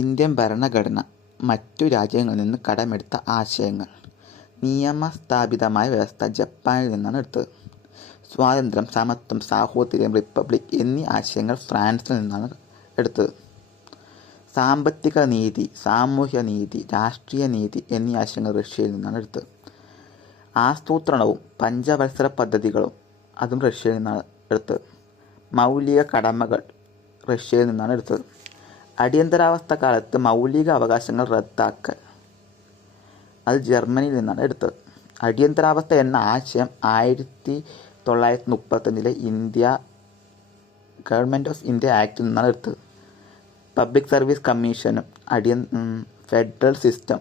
Indian ഭരണഘടന മറ്റു രാജ്യങ്ങളിൽ നിന്ന് കടമെടുത്ത ആശയങ്ങൾ. നിയമസ്ഥാപിതമായ വ്യവസ്ഥ ജപ്പാനിൽ നിന്നാണ് എടുത്തത്. സ്വാതന്ത്ര്യം, സമത്വം, സാഹോദര്യം, റിപ്പബ്ലിക് എന്നീ ആശയങ്ങൾ ഫ്രാൻസിൽ നിന്നാണ് എടുത്തത്. സാമ്പത്തിക നീതി, സാമൂഹ്യ നീതി, രാഷ്ട്രീയ നീതി എന്നീ ആശയങ്ങൾ റഷ്യയിൽ നിന്നാണ് എടുത്തത്. ആസൂത്രണവും പഞ്ചവത്സര പദ്ധതികളും അതും റഷ്യയിൽ നിന്നാണ് എടുത്തത്. മൗലിക കടമകൾ റഷ്യയിൽ നിന്നാണ് എടുത്തത്. അടിയന്തരാവസ്ഥ കാലത്ത് മൗലിക അവകാശങ്ങൾ റദ്ദാക്കൽ അത് ജർമ്മനിയിൽ നിന്നാണ് എടുത്തത്. അടിയന്തരാവസ്ഥ എന്ന ആശയം 1935 ഇന്ത്യ ഗവൺമെൻറ് ഓഫ് ഇന്ത്യ ആക്ടിൽ നിന്നാണ് എടുത്തത്. പബ്ലിക് സർവീസ് കമ്മീഷനും ഫെഡറൽ സിസ്റ്റം,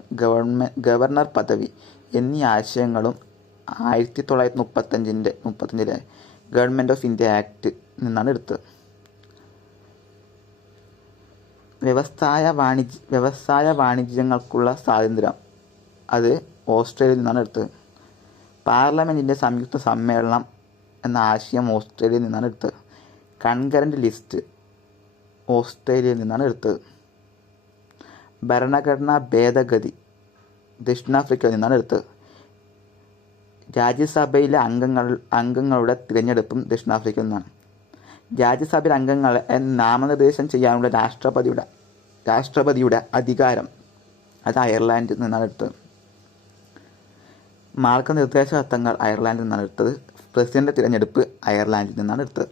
ഗവർണർ പദവി എന്നീ ആശയങ്ങളും 1935 ഗവൺമെൻറ് ഓഫ് ഇന്ത്യ ആക്ട് നിന്നാണ് എടുത്തത്. വ്യവസായ വാണിജ്യങ്ങൾക്കുള്ള സ്വാതന്ത്ര്യം അത് ഓസ്ട്രേലിയയിൽ നിന്നാണ് എടുത്തത്. പാർലമെൻറ്റിൻ്റെ സംയുക്ത സമ്മേളനം എന്ന ആശയം ഓസ്ട്രേലിയയിൽ നിന്നാണ് എടുത്തത്. കൺകറൻറ്റ് ലിസ്റ്റ് ഓസ്ട്രേലിയയിൽ നിന്നാണ് എടുത്തത്. ഭരണഘടനാ ഭേദഗതി ദക്ഷിണാഫ്രിക്കയിൽ നിന്നാണ് എടുത്തത്. രാജ്യസഭയിലെ അംഗങ്ങളുടെ തിരഞ്ഞെടുപ്പും ദക്ഷിണാഫ്രിക്കയിൽ നിന്നാണ്. രാജ്യസഭയിലെ അംഗങ്ങളെ നാമനിർദ്ദേശം ചെയ്യാനുള്ള രാഷ്ട്രപതിയുടെ അധികാരം അത് അയർലാൻഡിൽ നിന്നാണ് എടുത്തത്. മാർഗനിർദ്ദേശ തത്വങ്ങൾ അയർലാൻഡിൽ നിന്നാണ് എടുത്തത്. പ്രസിഡന്റ് തിരഞ്ഞെടുപ്പ് അയർലാൻഡിൽ നിന്നാണ് എടുത്തത്.